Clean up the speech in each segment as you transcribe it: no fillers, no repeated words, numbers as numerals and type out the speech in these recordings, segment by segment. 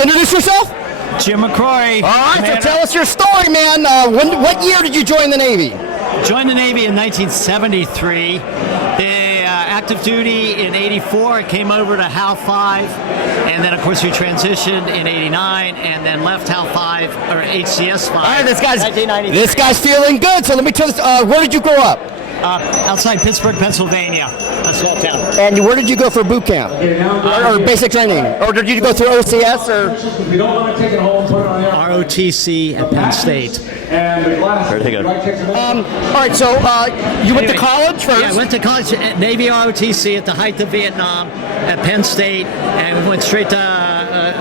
Introduce yourself. Jim Mccrory. All right, so tell us your story, man. What year did you join the Navy? Joined the Navy in 1973. Active duty in 84. I came over to HAL-5, and then of course we transitioned in 89, and then left HAL-5 or HCS-5. All right, this guy's feeling good. So let me tell you, where did you grow up? Outside Pittsburgh, Pennsylvania, a small town. And where did you go for boot camp or basic training, or did you go through OCS or ROTC at Penn State? Where'd they go? All right, so you went to college first? Yeah, I went to college at Navy ROTC at the height of Vietnam at Penn State, and went straight to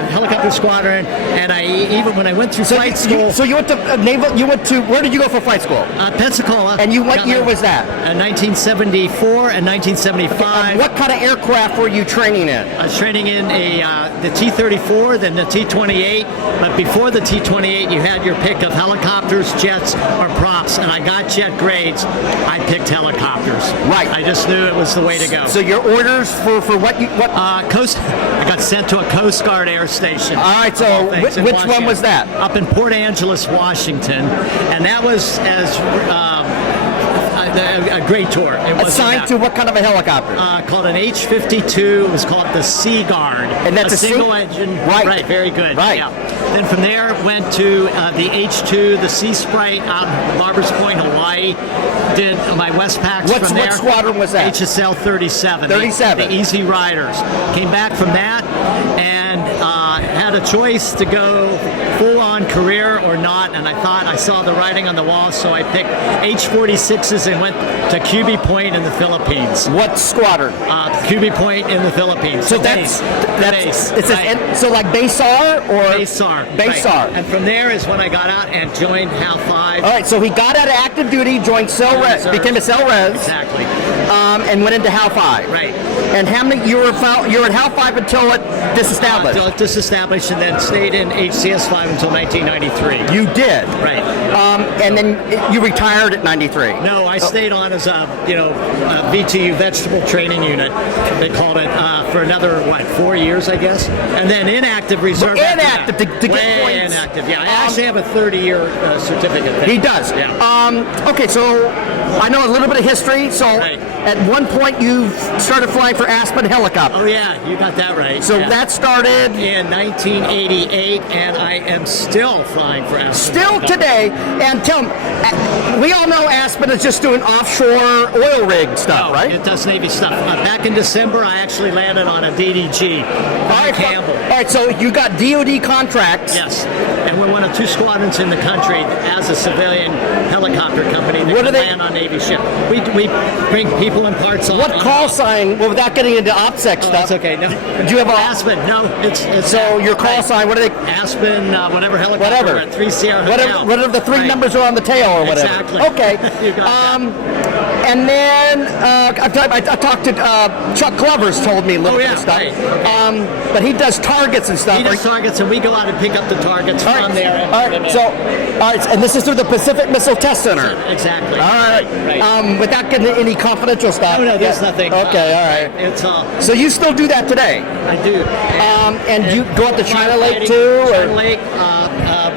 helicopter squadron. And even when I went through flight school. So you went to naval. You went to, where did you go for flight school? Pensacola. And what year was that? 1974 and 1975. What kind of aircraft were you training in? I was training in the T-34, then the T-28. But before the T-28, you had your pick of helicopters, jets, or props. And I got jet grades. I picked helicopters. Right. I just knew it was the way to go. So your orders for what? Coast. I got sent to a Coast Guard air station. All right. So which one was that? Up in Port Angeles, Washington, and that was as a great tour. It was assigned to what kind of a helicopter? Called an H-52. It was called the Sea Guard. And that's a single engine. Right. Very good. Right. Yeah. Then from there went to the H-2, the Sea Sprite out in Barbers Point, Hawaii. Did my Westpacks from there. What squadron was that? HSL-37. 37. The Easy Riders. Came back from that and had a choice to go full-on career or not, and I thought I saw the writing on the wall, so I picked H-46s and went to QB Point in the Philippines. What squadron? QB Point in the Philippines. So that's base. It's right. So like base R or base R. Base R. And from there is when I got out and joined HAL-5. All right, so he got out of active duty, joined CELRES, became a CELRES. Exactly. And went into HAL-5. Right. And how many you were at HAL-5 until it disestablished? Until it disestablished, and then stayed in HCS-5 until 1993. You did. Right. And then you retired at 93. No, I stayed on as a VTU, vegetable training unit. They called it for another 4 years, I guess. And then inactive reserve. Inactive to get points. Inactive. Yeah, I actually have a 30-year certificate there. He does. Yeah. Okay, so I know a little bit of history. So at one point you started flying for Aspen helicopter. Oh yeah, you got that right. So that started in 1988, and I am still flying for Aspen. Still today. And tell me, we all know Aspen is just doing offshore oil rig stuff, right? It does Navy stuff. Back in December, I actually landed on a DDG. Campbell. All right, so you got DoD contracts. Yes, and we're one of 2 squadrons in the country as a civilian helicopter company that can land on Navy ship. We bring people and parts on. What call sign? Well, without getting into OPSEC stuff. That's okay. No. Do you have Aspen? No, it's so your call sign. What are they? Aspen, whatever helicopter. Whatever. 3 Sierra Hotel. Whatever the 3 numbers are on the tail or whatever. Exactly. Okay. You got that. And then I talked to Chuck Glover's told me a little bit of stuff. Right. Okay. But he does targets and stuff. He does targets, and we go out and pick up the targets from there. All right. And this is through the Pacific Missile Test Center. Exactly. All right. Without getting any confidential stuff. No, there's nothing. Okay. All right. It's all. So you still do that today? I do. And you go out to China Lake too? China Lake.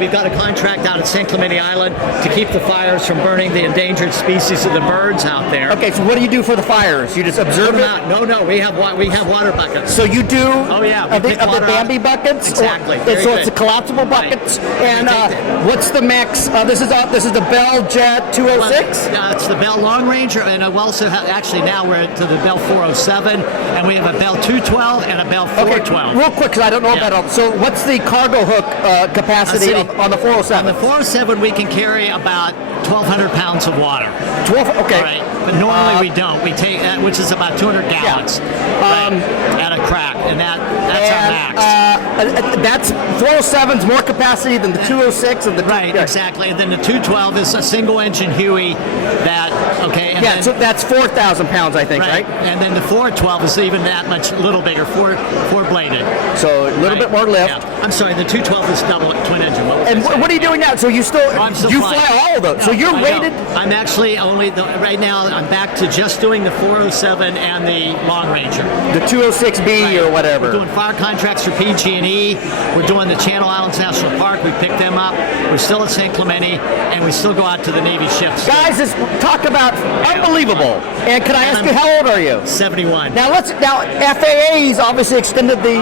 We've got a contract out at San Clemente Island to keep the fires from burning the endangered species of the birds out there. Okay, so what do you do for the fires? You just observe it? No, we have water buckets. So you do? Oh yeah, of the Bambi buckets? Exactly. So it's the collapsible buckets. Right. And what's the max? This is the Bell Jet 206. It's the Bell Long Ranger, and we also have, actually now we're to the Bell 407, and we have a Bell 212 and a Bell 412. Okay, real quick, because I don't know about all. So what's the cargo hook capacity on the 407? On the 407, we can carry about 1,200 pounds of water. 12. Okay. All right. But normally we don't. We take which is about 200 gallons at a crack, and that's our max. That's 407's more capacity than the 206 and the exactly. And then the 212 is a single engine Huey that so that's 4,000 pounds, I think, right? And then the 412 is even that much, a little bigger, four bladed. So a little bit more lift. Yeah. I'm sorry, the 212 is double twin engine. And what are you doing now? So you still, I'm still you flying. fly all of those. So you're I rated. know. I'm actually only right now. I'm back to just doing the 407 and the Long Ranger. The 206B or whatever. We're doing fire contracts for PG&E. We're doing the Channel Islands National Park. We picked them up. We're still at St. Clemente, and we still go out to the Navy ships. Guys, this talk about unbelievable. And can I ask you, how old are you? 71. Now FAA's obviously extended the.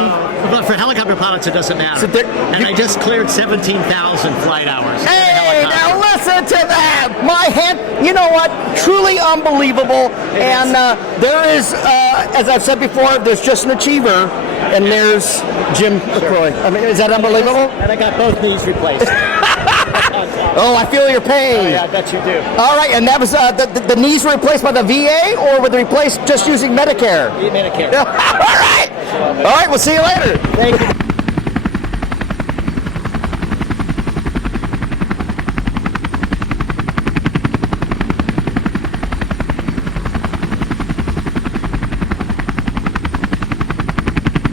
But for helicopter pilots, it doesn't matter. So and I just cleared 17,000 flight hours. in a Hey, helicopter. now listen to that. My hand, you know what? Truly unbelievable. And there is, as I've said before, there's just an achiever, and there's Jim Mccrory. I mean, is that unbelievable? And I got both knees replaced. Oh, I feel your pain. Yeah, I bet you do. All right, and that was the knees were replaced by the VA, or were they replaced just using Medicare? Medicare. All right. All right, we'll see you later. Thank you.